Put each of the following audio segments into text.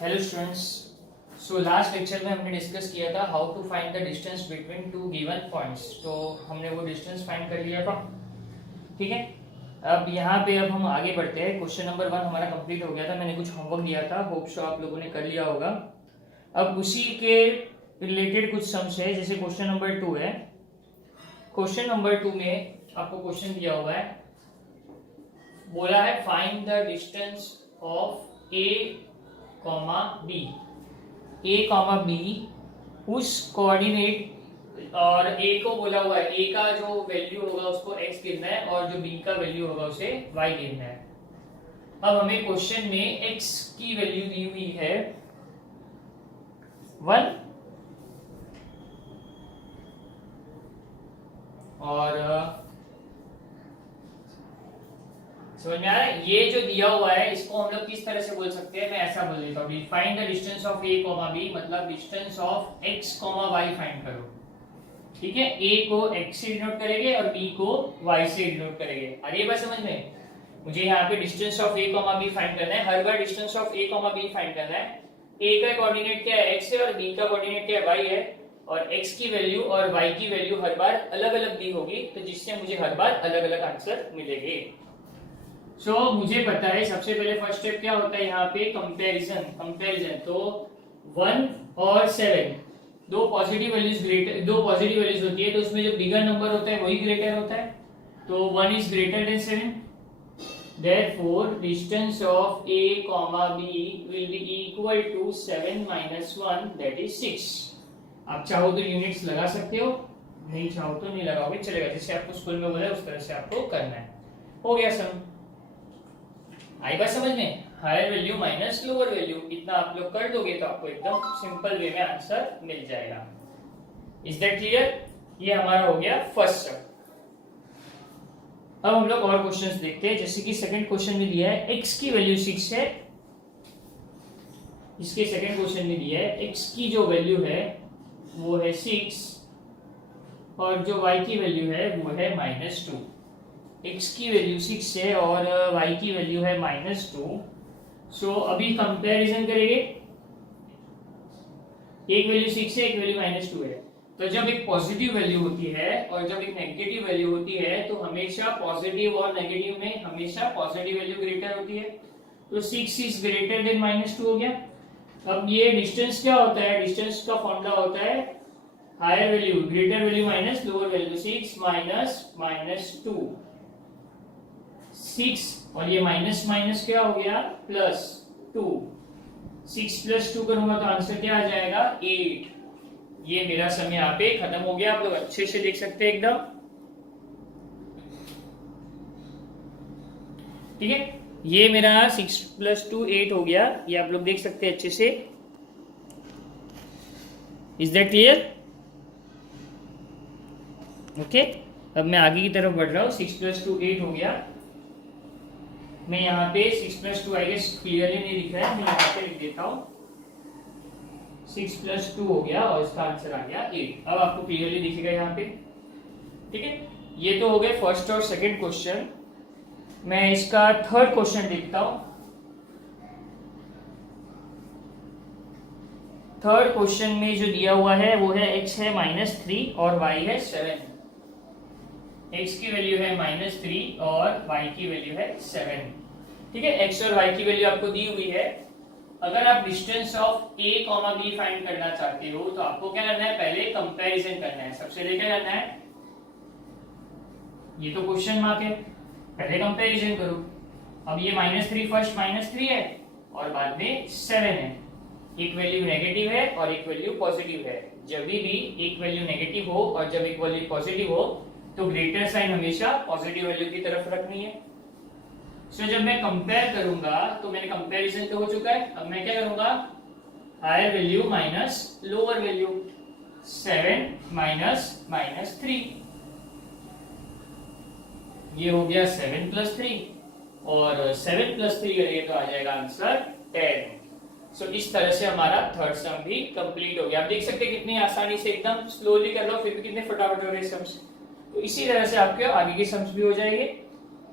Hello students. So last lecture में हमने discuss किया था how to find the distance between two given points. तो हमने वो डिस्टेंस फाइंड कर लिया था, ठीक है। अब यहाँ पे अब हम आगे बढ़ते हैं। क्वेश्चन नंबर 1 हमारा कंप्लीट हो गया था, मैंने कुछ होमवर्क दिया था, होप सो आप लोगों ने कर लिया होगा। अब उसी के रिलेटेड कुछ सम्स है, जैसे क्वेश्चन नंबर 2 है। क्वेश्चन नंबर 2 में आपको क्वेश्चन दिया हुआ है, बोला है find the distance of A comma B. A comma B उस कोऑर्डिनेट, और ए को बोला हुआ है ए का जो वैल्यू होगा उसको x गिनना है और जो b का वैल्यू होगा उसे y गिनना है। अब हमें क्वेश्चन में x की वैल्यू दी हुई है 1 और समझ में आ रहा है। ये जो दिया हुआ है इसको हम लोग किस तरह से बोल सकते हैं, मैं ऐसा बोल देता हूँ, find the distance of A comma B, मतलब distance of x comma y find करो, ठीक है। a को x से डिनोट करेंगे और b को y से डिनोट करेंगे। आगे बात समझ में, मुझे यहाँ पे distance of a comma b find करना है। हर बार distance of a comma b find करना है। a का कोऑर्डिनेट क्या है x है और b का कोऑर्डिनेट क्या है y है, और x की वैल्यू और y की वैल्यू हर बार अलग अलग दी होगी, तो जिससे मुझे हर बार अलग अलग आंसर मिलेंगे। सो मुझे पता है सबसे पहले फर्स्ट स्टेप क्या होता है यहाँ पे, कंपैरिजन। तो 1 और 7 दो पॉजिटिव वैल्यूज होती है, तो उसमें जो बिगर नंबर होता है वही ग्रेटर होता है, तो 1 is greater than 7। Therefore distance of a comma b will be equal to 7 minus 1 that is 6। आप चाहो तो यूनिट्स लगा सकते हो, नहीं चाहो तो नहीं लगाओगे, चलेगा। जैसे आपको स्कूल में बोला उस तरह से आपको करना है। हो गया सम, आई बात समझ में। Higher value minus lower value, इतना आप लोग कर दोगे तो आपको एकदम सिंपल वे में आंसर मिल जाएगा। Is that clear? ये हमारा हो गया फर्स्ट स्टेप। अब हम लोग और क्वेश्चंस देखते हैं। जैसे कि सेकंड क्वेश्चन में दिया है x की वैल्यू 6 है, इसके सेकंड क्वेश्चन में दिया है x की जो वैल्यू है वो है 6 और जो y की वैल्यू है वो है -2। x की वैल्यू 6 है और y की वैल्यू है -2। सो अभी कंपैरिजन करेंगे, एक वैल्यू 6 है, एक वैल्यू -2 है। तो जब एक पॉजिटिव वैल्यू होती है और जब एक नेगेटिव वैल्यू होती है तो हमेशा पॉजिटिव और नेगेटिव में हमेशा पॉजिटिव वैल्यू ग्रेटर होती है, तो 6 इज ग्रेटर देन -2 हो गया। अब ये डिस्टेंस क्या होता है, डिस्टेंस का फॉर्मूला होता है higher value greater value minus lower value, 6 minus -2, 6 और ये माइनस माइनस क्या हो गया +2, 6 + 2 करूंगा तो आंसर क्या आ जाएगा 8। ये मेरा सम यहाँ पे खत्म हो गया, आप लोग अच्छे से देख सकते हैं एकदम, ठीक है। ये मेरा 6 + 2 8 हो गया, ये आप लोग देख सकते हैं अच्छे से। Is that clear? ओके, अब मैं आगे की तरफ बढ़ रहा हूँ। 6 + 2 8 हो गया। मैं यहाँ पे 6 + 2 आई गेस क्लियरली नहीं दिख रहा है, मैं यहाँ पे लिख देता हूँ 6 + 2 हो गया और इसका आंसर आ गया 8। अब आपको क्लियरली दिखेगा यहाँ पे, ठीक है। ये तो हो गए फर्स्ट और सेकंड क्वेश्चन। मैं इसका थर्ड क्वेश्चन देखता हूँ। थर्ड क्वेश्चन में जो दिया हुआ है वो है x है -3 और y है 7। x की वैल्यू है -3 और y की वैल्यू है 7, ठीक है। x और y की वैल्यू आपको दी हुई है। अगर आप distance of a comma b find करना चाहते हो तो आपको क्या करना है, पहले कंपैरिजन करना है। सबसे पहले क्या करना है, ये तो क्वेश्चन मार्क है, पहले कंपैरिजन करो। अब ये -3 फर्स्ट -3 है और बाद में 7 है, एक वैल्यू नेगेटिव है और एक वैल्यू पॉजिटिव है। जब भी एक वैल्यू नेगेटिव हो और जब एक वैल्यू पॉजिटिव हो तो ग्रेटर साइन हमेशा पॉजिटिव वैल्यू की तरफ रखनी है। सो जब मैं कंपेयर करूंगा तो मैंने कंपैरिजन तो हो चुका है, अब मैं क्या करूंगा, higher value minus lower value, 7 -3, ये हो गया 7 + 3 और 7 + 3 करेंगे तो आ जाएगा आंसर 10। सो इस तरह से हमारा थर्ड सम भी कंप्लीट हो गया। आप देख सकते हैं कितनी आसानी से, एकदम स्लोली कर लो फिर भी कितने फटाफट हो रहे सम्स। तो इसी तरह से आपके आगे के सम्स भी हो जाएंगे।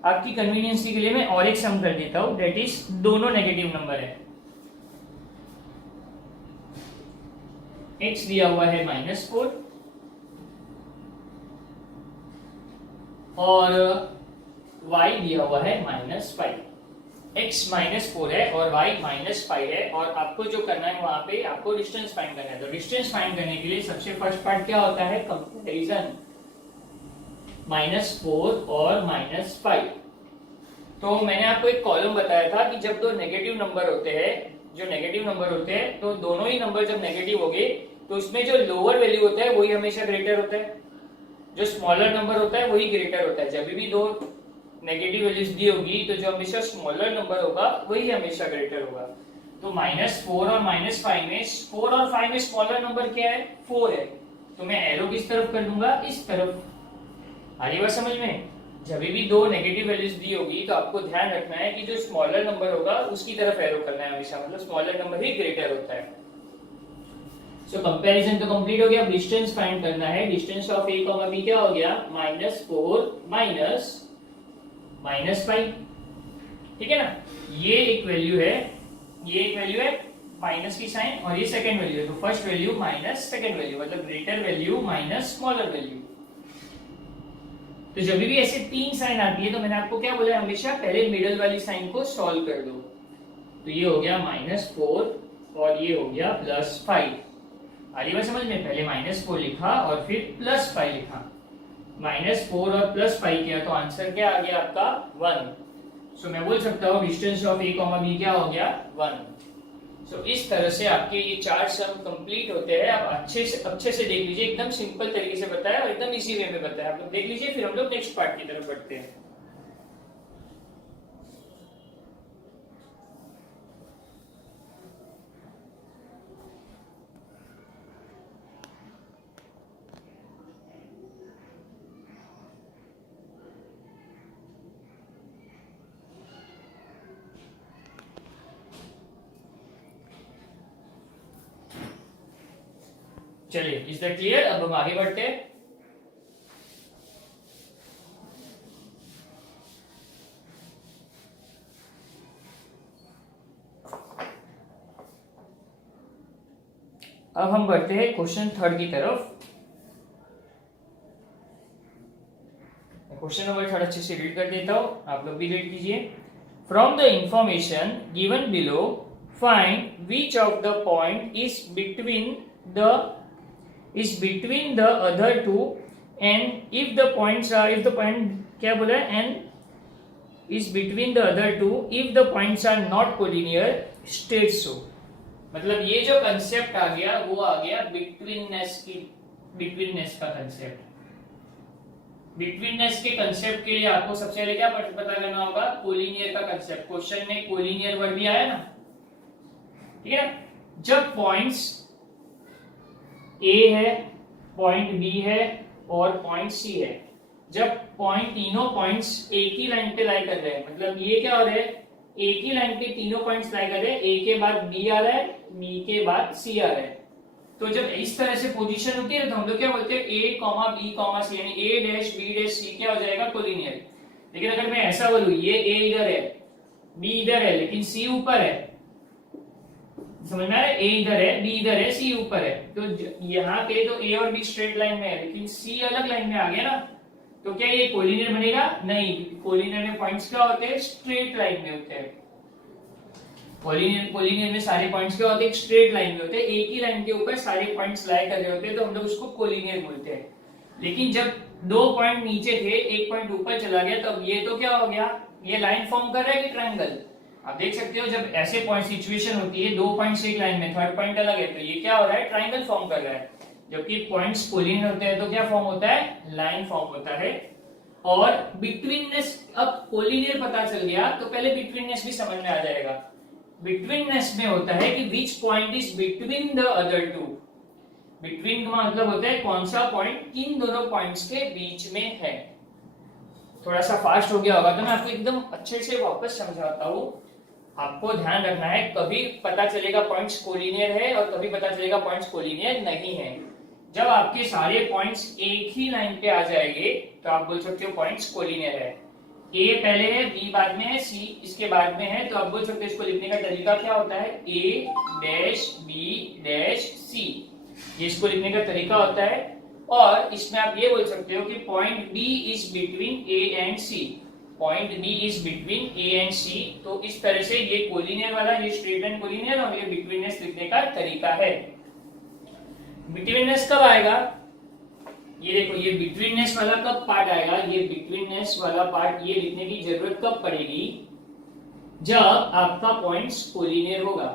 आपकी कन्वीनियंस के लिए मैं और एक सम कर देता हूं, दैट इज दोनों नेगेटिव नंबर है। x दिया हुआ है -4 और y दिया हुआ है -5। x -4 है और y -5 है और आपको जो करना है वहां पे आपको डिस्टेंस फाइंड करना है। तो डिस्टेंस फाइंड करने के लिए सबसे फर्स्ट पार्ट क्या होता है, कंपैरिजन -4 और -5। तो मैंने आपको एक कॉलम बताया था कि जब दो नेगेटिव नंबर होते हैं, जो नेगेटिव नंबर होते हैं तो दोनों ही नंबर जब नेगेटिव होंगे तो उसमें जो लोअर वैल्यू होता है वही हमेशा ग्रेटर होता है, जो स्मॉलर नंबर होता है वही ग्रेटर होता है। जब भी दो नेगेटिव वैल्यूज दी होगी तो जो हमेशा स्मॉलर नंबर होगा वही हमेशा ग्रेटर होगा। तो -4 और -5 में 4 और 5 में स्मॉलर नंबर क्या है, 4 है, तो मैं एरो किस तरफ कर दूंगा, इस तरफ। आ रही बात समझ में? जब भी दो नेगेटिव वैल्यूज दी होगी तो आपको ध्यान रखना है कि जो स्मॉलर नंबर होगा उसकी तरफ एरो करना है हमेशा, मतलब स्मॉलर नंबर ही ग्रेटर होता है। सो कंपैरिजन तो कंप्लीट हो गया। अब डिस्टेंस फाइंड करना है। डिस्टेंस ऑफ a, b क्या हो गया, -4 -5, ठीक है ना। ये एक वैल्यू है, ये एक वैल्यू है माइनस की साइन और ये सेकंड वैल्यू है। तो first value minus second value मतलब greater value minus smaller value. तो जब भी ऐसे तीन साइन आती है तो मैंने आपको क्या बोला, हमेशा पहले मिडिल वाली साइन को सॉल्व कर दो। तो ये हो गया -4 और ये हो गया +5। आगे बात समझ में? पहले -4 लिखा और फिर +5 लिखा। -4 और +5 किया तो आंसर क्या आ गया आपका 1। सो मैं बोल सकता हूँ डिस्टेंस ऑफ a, b क्या हो गया 1। सो इस तरह से आपके ये चार सम कंप्लीट होते हैं। आप अच्छे से देख लीजिए, एकदम सिंपल तरीके से बताया और एकदम इजी वे में बताया। आप लोग देख लीजिए, फिर हम लोग नेक्स्ट पार्ट की तरफ बढ़ते हैं। चलिए, इज दैट क्लियर? अब हम आगे बढ़ते हैं। अब हम बढ़ते हैं क्वेश्चन 3 की तरफ। क्वेश्चन नंबर 3 अच्छे से रीड कर देता हूं, आप लोग भी रीड कीजिए। From the information given below find which of the point is between the other two and if the point क्या बोला है, and is between the other two if the points are not collinear state so। मतलब ये जो concept आ गया वो आ गया betweenness का कंसेप्ट। बिटवीननेस के कंसेप्ट के लिए आपको सबसे पहले क्या पता करना होगा, कोलिनियर का कंसेप्ट। क्वेश्चन में कोलिनियर वर्ड भी आया ना, ठीक है। जब पॉइंट्स A है, पॉइंट B है और पॉइंट C है, जब तीनों पॉइंट्स एक ही लाइन पे लाई कर रहे हैं, मतलब ये क्या हो रहा है, एक ही लाइन पे तीनों पॉइंट्स लाई कर रहे हैं, A के बाद B आ रहा है, B के बाद C आ रहा है। तो जब इस तरह से पोजीशन होती है तो हम लोग क्या बोलते हैं, A, B, C, यानी A dash B dash C क्या हो जाएगा, कोलिनियर। लेकिन अगर मैं ऐसा बोलूं, ये A इधर है, B इधर है, लेकिन C ऊपर है, समझ में आ रहा है? A इधर है, B इधर है, C ऊपर है, तो यहाँ पे तो A और B स्ट्रेट लाइन में है, लेकिन C अलग लाइन में आ गया ना, तो क्या ये कोलिनियर बनेगा? नहीं। कोलिनियर में पॉइंट्स क्या होते हैं, स्ट्रेट लाइन में होते हैं। कोलिनियर में सारे पॉइंट्स क्या होते हैं, स्ट्रेट लाइन में होते हैं, एक ही लाइन के ऊपर सारे पॉइंट्स लाई कर रहे होते हैं, तो हम लोग उसको कोलिनियर बोलते हैं। लेकिन जब दो पॉइंट नीचे थे, एक पॉइंट ऊपर चला गया, तब ये तो क्या हो गया, ये लाइन फॉर्म कर रहा है कि ट्रायंगल। आप देख सकते हो जब ऐसे पॉइंट सिचुएशन होती है, दो पॉइंट्स एक लाइन में, थर्ड पॉइंट अलग है, तो ये क्या हो रहा है, ट्रायंगल फॉर्म कर रहा है। जबकि पॉइंट्स कोलिनियर होते हैं तो क्या फॉर्म होता है, लाइन फॉर्म होता है। और बिटवीननेस, अब कोलिनियर पता चल गया तो पहले बिटवीननेस भी समझ में आ जाएगा। बिटवीननेस में होता है कि which point is between the other two. Between का मतलब होता है कौन सा पॉइंट किन दोनों पॉइंट्स के बीच में है। थोड़ा सा फास्ट हो गया होगा तो मैं आपको एकदम अच्छे से वापस समझाता हूँ। आपको ध्यान रखना है, कभी पता चलेगा पॉइंट्स कोलिनियर है और कभी पता चलेगा पॉइंट्स कोलिनियर नहीं है। जब आपके सारे पॉइंट्स एक ही लाइन पे आ जाएंगे तो आप बोल सकते हो पॉइंट्स कोलिनियर है। A पहले है, B बाद में है, C इसके बाद में है, तो आप बोल सकते हो इसको लिखने का तरीका क्या होता है, A dash B dash C। ये इसको लिखने का तरीका होता है। और इसमें आप ये बोल सकते हो कि point B is between A and C, point B is between A and C. तो इस तरह से ये कोलिनियर वाला, ये स्ट्रेट लाइन कोलिनियर और ये बिटवीननेस लिखने का तरीका है। बिटवीननेस कब आएगा, ये देखो, ये बिटवीननेस वाला कब पार्ट आएगा, ये बिटवीननेस वाला पार्ट ये लिखने की जरूरत कब पड़ेगी, जब आपका पॉइंट्स कोलिनियर होगा।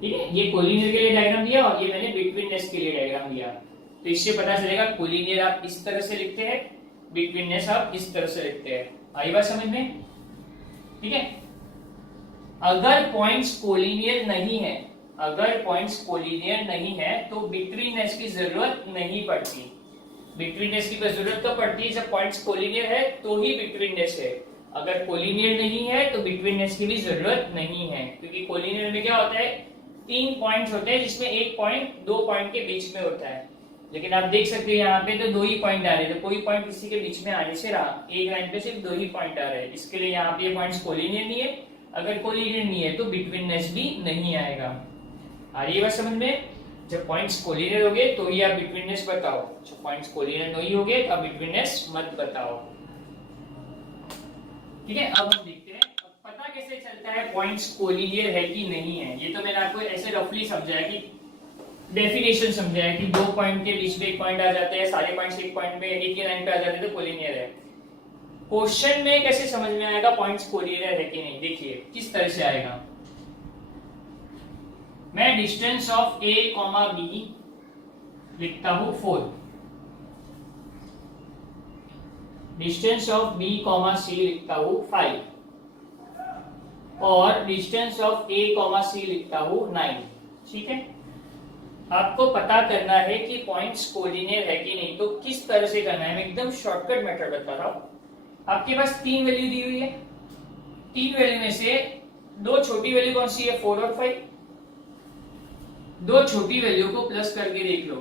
ठीक है, ये कोलिनियर के लिए डायग्राम दिया और ये मैंने बिटवीननेस के लिए डायग्राम दिया। तो इससे पता चलेगा कोलिनियर आप इस तरह से लिखते हैं, बिटवीननेस आप इस तरह से लिखते हैं। आई बात समझ में? ठीक है, अगर पॉइंट्स कोलिनियर नहीं है, अगर पॉइंट्स कोलिनियर नहीं है तो बिटवीननेस की जरूरत नहीं पड़ती। बिटवीननेस की जरूरत तो पड़ती है जब पॉइंट्स कोलिनियर है तो ही बिटवीननेस है। अगर कोलिनियर नहीं है तो बिटवीननेस की भी जरूरत नहीं है, क्योंकि कोलिनियर में क्या होता है, 3 पॉइंट्स होते हैं जिसमें एक पॉइंट 2 पॉइंट के बीच में होता है। लेकिन आप देख सकते हो यहाँ पे तो 2 ही पॉइंट आ रहे हैं, तो कोई पॉइंट किसी के बीच में आने से रहा, एक लाइन पे सिर्फ 2 ही पॉइंट आ रहे हैं, इसके लिए यहाँ पे पॉइंट्स कोलिनियर नहीं है। अगर कोलिनियर नहीं है तो बिटवीननेस भी नहीं आएगा। आ रही है बात समझ में? जब पॉइंट्स कोलिनियर होंगे तो ही आप बिटवीननेस बताओ, जब पॉइंट्स कोलिनियर नहीं होंगे तो आप बिटवीननेस मत बताओ। ठीक है, अब हम देखते हैं अब पता कैसे चलता है पॉइंट्स कोलिनियर है कि नहीं है। ये तो मैंने आपको ऐसे रफली समझाया कि डेफिनेशन समझाया कि 2 पॉइंट के बीच में एक पॉइंट आ जाते हैं, सारे पॉइंट्स एक पॉइंट में एक ही लाइन पे आ जाते हैं तो कोलिनियर है। क्वेश्चन में कैसे समझ में आएगा पॉइंट्स कोलिनियर है कि नहीं, देखिए किस तरह से आएगा। मैं distance of A comma B लिखता हूं 4, distance of B comma C लिखता हूं 5 और distance of A comma C लिखता हूं 9। ठीक है, आपको पता करना है कि पॉइंट्स कोलिनियर है कि नहीं, तो किस तरह से करना है, मैं एकदम शॉर्टकट मेथड बता रहा हूं। आपके पास 3 वैल्यू दी हुई है, 3 वैल्यू में से 2 छोटी वैल्यू कौन सी है, 4 और 5। 2 छोटी वैल्यू को प्लस करके देख लो,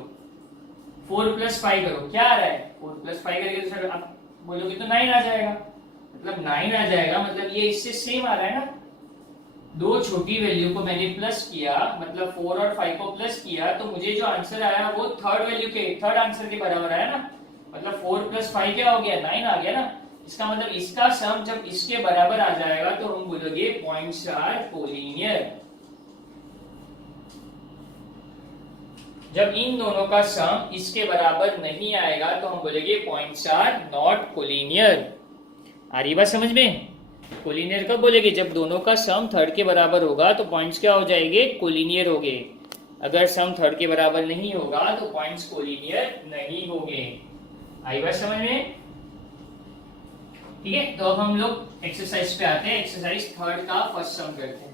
4 + 5 करो, क्या आ रहा है, 4 + 5 करके तो आप बोलोगे तो 9 आ जाएगा, मतलब 9 आ जाएगा, मतलब ये इससे सेम आ रहा है ना। 2 छोटी वैल्यू को मैंने प्लस किया, मतलब 4 और 5 को प्लस किया, तो मुझे जो आंसर आया वो थर्ड आंसर के बराबर आया ना, मतलब 4 + 5 क्या हो गया, 9 आ गया ना। इसका मतलब इसका सम जब इसके बराबर आ जाएगा तो हम बोलोगे पॉइंट्स आर कोलिनियर। जब इन दोनों का सम इसके बराबर नहीं आएगा तो हम बोलेंगे पॉइंट्स आर नॉट कोलिनियर। आ रही बात समझ में? कोलिनियर कब बोलेंगे, जब दोनों का सम थर्ड के बराबर होगा तो पॉइंट्स क्या हो जाएंगे, कोलिनियर होंगे। अगर सम थर्ड के बराबर नहीं होगा तो पॉइंट्स कोलिनियर नहीं होंगे। आई बात समझ में? ठीक है, तो अब हम लोग एक्सरसाइज पे आते हैं। एक्सरसाइज 3 का फर्स्ट सम करते हैं।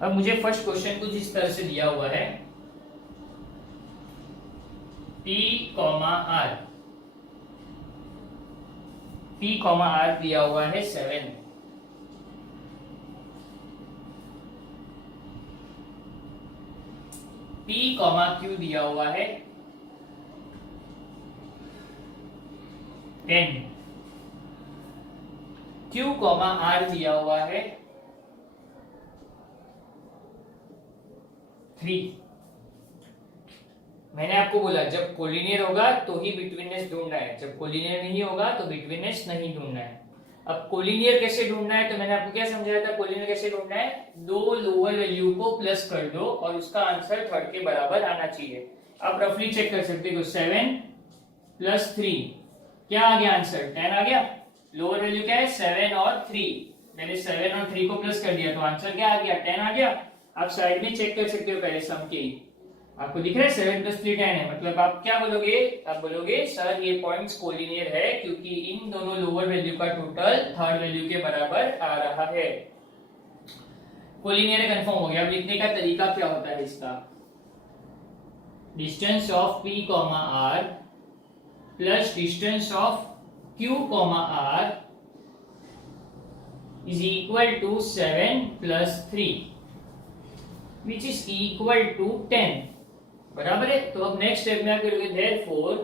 अब मुझे फर्स्ट क्वेश्चन कुछ इस तरह से दिया हुआ है, P, R, P, R दिया हुआ है 7, P, Q दिया हुआ है 10, Q, R दिया हुआ है 3। मैंने आपको बोला जब कोलिनियर होगा तो ही बिटवीननेस ढूंढना है, जब कोलिनियर नहीं होगा तो बिटवीननेस नहीं ढूंढना है। अब कोलिनियर कैसे ढूंढना है, तो मैंने आपको क्या समझाया था, कोलिनियर कैसे ढूंढना है, 2 लोअर वैल्यू को प्लस कर दो और उसका आंसर थर्ड के बराबर आना चाहिए। आप रफली चेक कर सकते हो, 7 + 3 क्या आ गया आंसर, 10 आ गया। लोअर वैल्यू क्या है, 7 और 3, मैंने 7 और 3 को प्लस कर दिया तो आंसर क्या आ गया, 10 आ गया। आप साइड में चेक कर सकते हो पहले सम के, आपको दिख रहा है 7 + 3 10 है, मतलब आप क्या बोलोगे, आप बोलोगे सर ये पॉइंट्स कोलिनियर है क्योंकि इन दोनों लोअर वैल्यू का टोटल थर्ड वैल्यू के बराबर आ रहा है। कोलिनियर कंफर्म हो गया। अब लिखने का तरीका क्या होता है इसका, distance of P, R plus distance of Q, R is equal to 7 + 3 which is equal to 10, बराबर है। तो अब नेक्स्ट स्टेप में आप करोगे therefore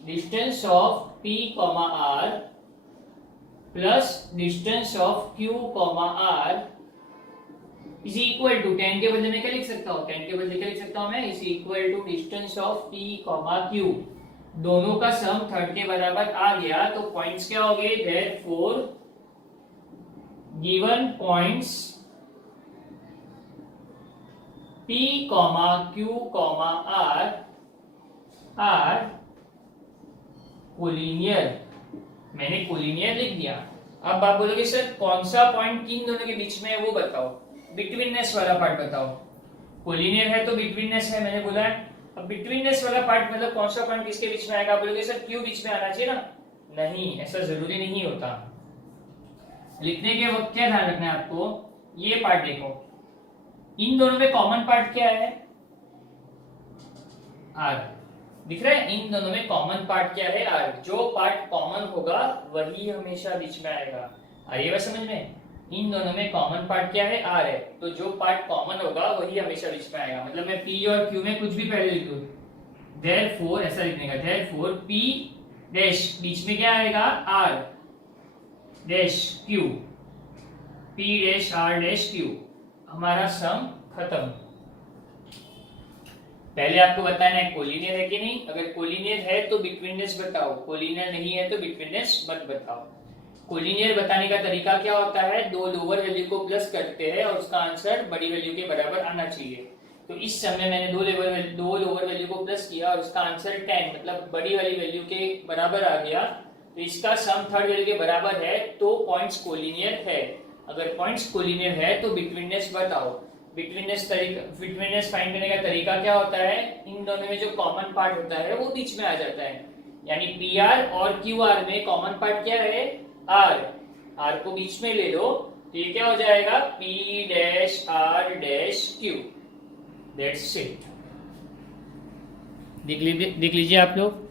distance of P comma R plus distance of Q comma R is equal to 10 के बदले में क्या लिख सकता हूँ, 10 के बदले क्या लिख सकता हूँ मैं, is equal to distance of P comma Q, दोनों का सम 3rd के बराबर आ गया। तो पॉइंट्स क्या हो गए, therefore given points P comma Q comma R are collinear. मैंने कोलिनियर लिख दिया। अब आप बोलोगे सर कौन सा पॉइंट किन दोनों के बीच में है वो बताओ, बिटवीननेस वाला पार्ट बताओ। कोलिनियर है तो बिटवीननेस है, मैंने बोला है। अब बिटवीननेस वाला पार्ट मतलब कौन सा पॉइंट किसके बीच में आएगा, आप बोलोगे सर क्यू बीच में आना चाहिए ना, नहीं, ऐसा जरूरी नहीं होता। लिखने के वक्त क्या ध्यान रखना है आपको, ये पार्ट देखो, इन दोनों में कॉमन पार्ट क्या है, आर, दिख रहा है, इन दोनों में कॉमन पार्ट क्या है, आर। जो पार्ट कॉमन होगा वही हमेशा बीच में आएगा। आइए बस समझ में, इन दोनों में कॉमन पार्ट क्या है, आर है, तो जो पार्ट कॉमन होगा वही हमेशा बीच में आएगा। मतलब मैं पी और क्यू में कुछ भी पहले लिख दूं, देयरफॉर ऐसा लिखने का, देयरफॉर पी डैश बीच में क्या आएगा, R dash Q, P dash R dash Q, हमारा सम खत्म। पहले आपको बताना है कोलिनियर है कि नहीं, अगर कोलिनियर है तो बिटवीननेस बताओ, कोलिनियर नहीं है तो बिटवीननेस मत बताओ। कोलिनियर बताने का तरीका क्या होता है, दो लोअर वैल्यू को प्लस करते हैं और उसका आंसर बड़ी वैल्यू के बराबर आना चाहिए। तो इस समय मैंने दो लोअर वैल्यू को प्लस किया और उसका आंसर 10 मतलब बड़ी वाली वैल्यू के बराबर आ गया, तो इसका सम 3rd वैल्यू के बराबर है, तो पॉइंट्स कोलिनियर है। अगर पॉइंट्स कोलिनियर है तो बिटवीननेस बताओ। बिटवीननेस फाइंड करने का तरीका क्या होता है, इन दोनों में जो कॉमन पार्ट होता है वो बीच में आ जाता है, यानी पी आर और क्यू आर में कॉमन पार्ट क्या है, आर, आर को बीच में ले लो, तो ये क्या हो जाएगा, P dash R dash Q, that's it. देख लीजिए आप लोग,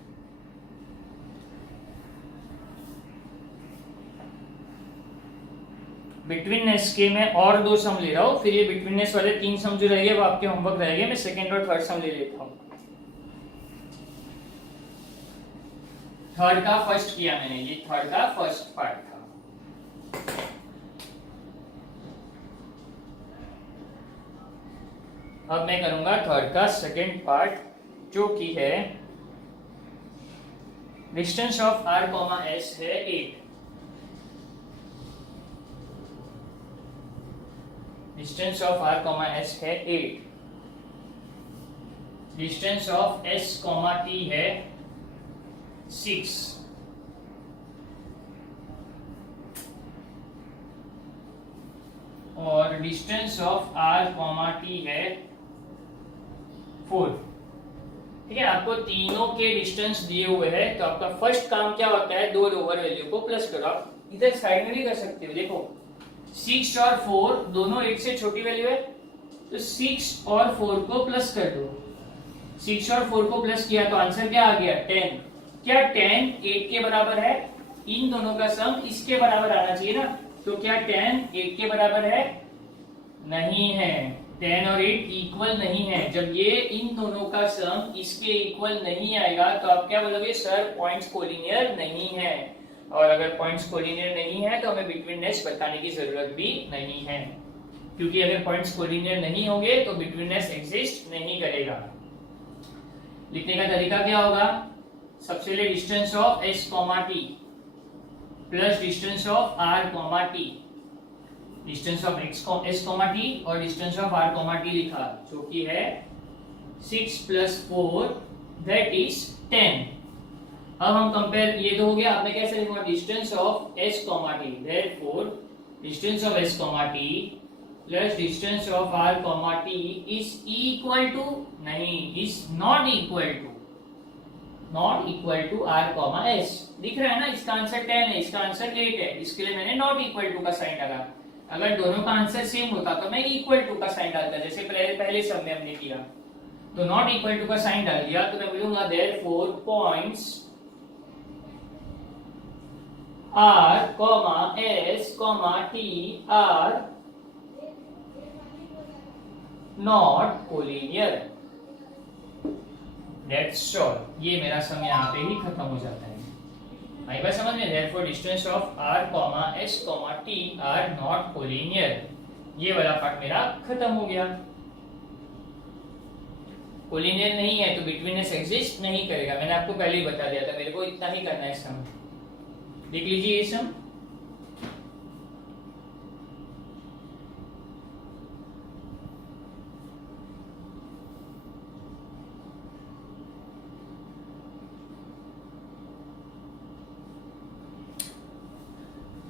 बिटवीननेस के मैं और 2 सम ले रहा हूं, फिर ये बिटवीननेस वाले 3 सम जो रहेंगे वो आपके होमवर्क रहेंगे, मैं सेकंड और थर्ड सम ले लेता हूं। थर्ड का फर्स्ट किया मैंने, ये थर्ड का फर्स्ट पार्ट था। अब मैं करूंगा थर्ड का सेकंड पार्ट, जो कि है distance of R comma S है 8, distance of R comma S है 8, distance of S comma T है 6, और distance of R comma T है 4। ठीक है, आपको तीनों के डिस्टेंस दिए हुए हैं, तो आपका फर्स्ट काम क्या होता है, दो लोअर वैल्यू को प्लस करो। आप इधर साइड में भी कर सकते हो, देखो 6 और 4 दोनों 8 से छोटी वैल्यू है, तो 6 और 4 को प्लस कर दो। 6 और 4 को प्लस किया तो आंसर क्या आ गया, 10। क्या 10 8 के बराबर है, इन दोनों का सम इसके बराबर आना चाहिए ना, तो क्या 10 8 के बराबर है, नहीं है, 10 और 8 इक्वल नहीं है। जब ये इन दोनों का सम इसके इक्वल नहीं आएगा तो आप क्या बोलोगे, सर पॉइंट्स कोलिनियर नहीं है। और अगर पॉइंट्स कोलिनियर नहीं है तो हमें बिटवीननेस बताने की जरूरत भी नहीं है, क्योंकि अगर पॉइंट्स कोलिनियर नहीं होंगे तो बिटवीननेस एग्जिस्ट नहीं करेगा। लिखने का तरीका क्या होगा, सबसे पहले distance of S comma T plus distance of R comma T, distance of S comma T और distance of R comma T लिखा, जो कि है 6 + 4 दैट इज 10। अब हम कंपेयर, ये तो हो गया, आपने कैसे लिखा, distance of S comma T, therefore distance of S comma T plus distance of R comma T is equal to, नहीं, is not equal to R comma S. दिख रहा है ना, इसका आंसर 10 है, इसका आंसर 8 है, इसके लिए मैंने नॉट इक्वल टू का साइन डाला। अगर दोनों का आंसर सेम होता तो मैं इक्वल टू का साइन डालता, जैसे पहले सब में हमने किया। तो नॉट इक्वल टू का साइन डाल दिया, तो मैं बोलूंगा therefore points R, S, T are not collinear. That's all. ये मेरा सम यहाँ पे ही खत्म हो जाता है। आई बात समझ में? Therefore distance of r, s, t are not collinear. ये वाला पार्ट मेरा खत्म हो गया। कोलिनियर नहीं है तो बिटवीननेस एग्जिस्ट नहीं करेगा। मैंने आपको पहले ही बता दिया था, मेरे को इतना ही करना है सम। देख लीजिए ये सम।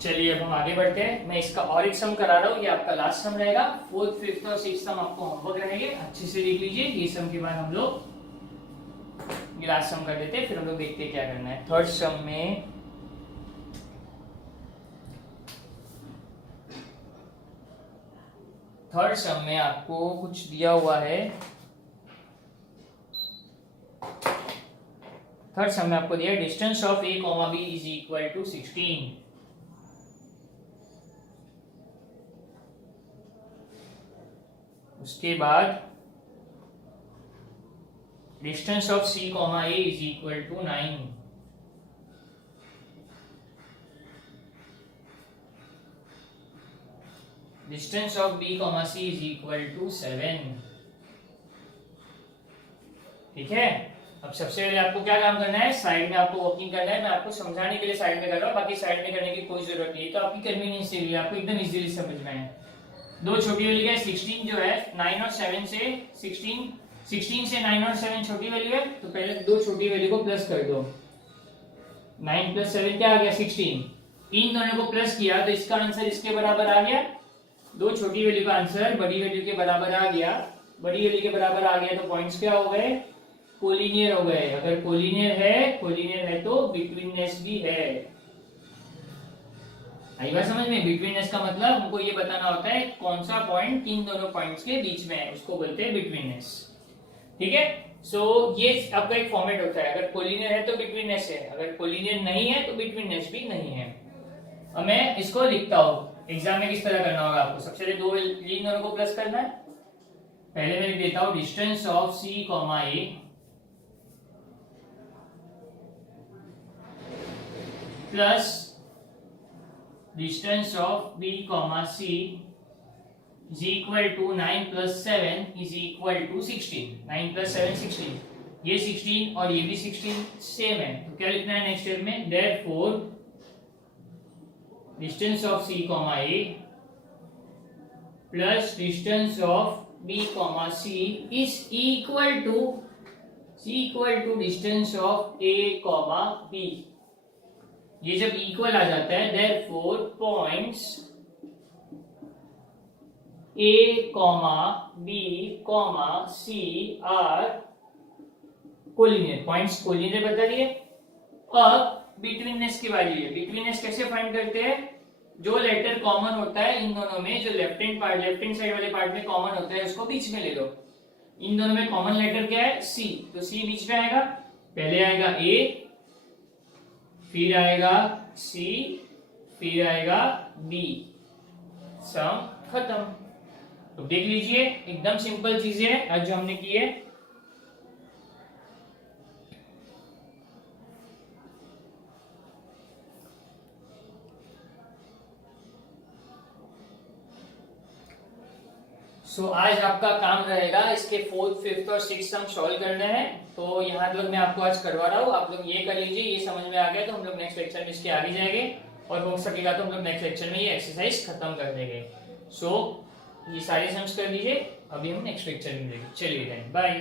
चलिए अब हम आगे बढ़ते हैं। मैं इसका और एक सम करा रहा हूँ, ये आपका लास्ट सम रहेगा। फोर्थ, फिफ्थ और सिक्स्थ सम आपको होमवर्क रहेंगे, अच्छे से देख लीजिए। ये सम के बाद हम लोग ये लास्ट सम कर देते हैं, फिर हम लोग देखते हैं क्या करना है। थर्ड सम में आपको कुछ दिया हुआ है। थर्ड सम में आपको दिया है distance of a, b is equal to 16। उसके बाद distance of c, a is equal to 9। Distance of b, c is equal to 7। ठीक है। अब सबसे पहले आपको क्या काम करना है, साइड में आपको वर्किंग करना है। मैं आपको समझाने के लिए साइड में कर रहा हूँ, बाकी साइड में करने की कोई जरूरत नहीं है। तो आपकी कन्वीनियंस के लिए आपको एकदम इजीली समझ में आए। दो छोटी वैल्यू है, 16 जो है 9 और 7 से 16 से 9 और 7 छोटी वैल्यू है, तो पहले दो छोटी वैल्यू को प्लस कर दो। 9 प्लस 7 क्या आ गया? 16। इन दोनों को प्लस किया तो इसका आंसर इसके बराबर आ गया। दो छोटी वैल्यू का आंसर बड़ी वैल्यू के बराबर आ गया। बड़ी वैल्यू के बराबर आ गया तो पॉइंट्स क्या हो गए? कोलिनियर हो गए। अगर कोलिनियर है तो बिटवीननेस भी है। आई बात समझ में? बिटवीननेस का मतलब हमको ये बताना होता है कौन सा पॉइंट इन दोनों पॉइंट्स के बीच में है, उसको बोलते हैं बिटवीननेस। ठीक है। सो ये आपका एक फॉर्मेट होता है। अगर कोलिनियर है तो बिटवीननेस है, अगर कोलिनियर नहीं है तो बिटवीननेस भी नहीं है। अब मैं इसको लिखता हूँ। एग्जाम में किस तरह करना होगा आपको? सबसे पहले दो इन दोनों को प्लस करना है। पहले मैं लिख देता हूँ distance of c, a plus distance of b, c is equal to 9 plus 7 is equal to 16। 9 plus 7 16। ये 16 और ये भी 16 सेम है, तो क्या लिखना है नेक्स्ट स्टेप में? therefore distance of c, a plus distance of b, c is equal to distance of a, b। ये जब इक्वल आ जाता है therefore points a, b, c are collinear. Points collinear बता दिए। अब बिटवीननेस की बारी है। बिटवीननेस कैसे फाइंड करते हैं? जो लेटर कॉमन होता है इन दोनों में, जो लेफ्ट हैंड साइड वाले पार्ट में कॉमन होता है, उसको बीच में ले लो। इन दोनों में कॉमन लेटर क्या है? c। तो c बीच में आएगा। पहले आएगा a, फिर आएगा c, फिर आएगा b। सम खत्म। तो देख लीजिए एकदम सिंपल चीजें है आज जो हमने की है। आज आपका काम रहेगा इसके फोर्थ, फिफ्थ और सिक्स्थ सम सॉल्व करने हैं। तो यहाँ तक मैं आपको आज करवा रहा हूँ, आप लोग ये कर लीजिए। ये समझ में आ गया तो हम लोग नेक्स्ट लेक्चर में इसके आगे जाएंगे, और हो सकेगा तो हम लोग नेक्स्ट लेक्चर में ये एक्सरसाइज खत्म कर देंगे। ये सारे सम्स कर लीजिए। अभी हम नेक्स्ट लेक्चर में मिलेंगे। चलिए बाय।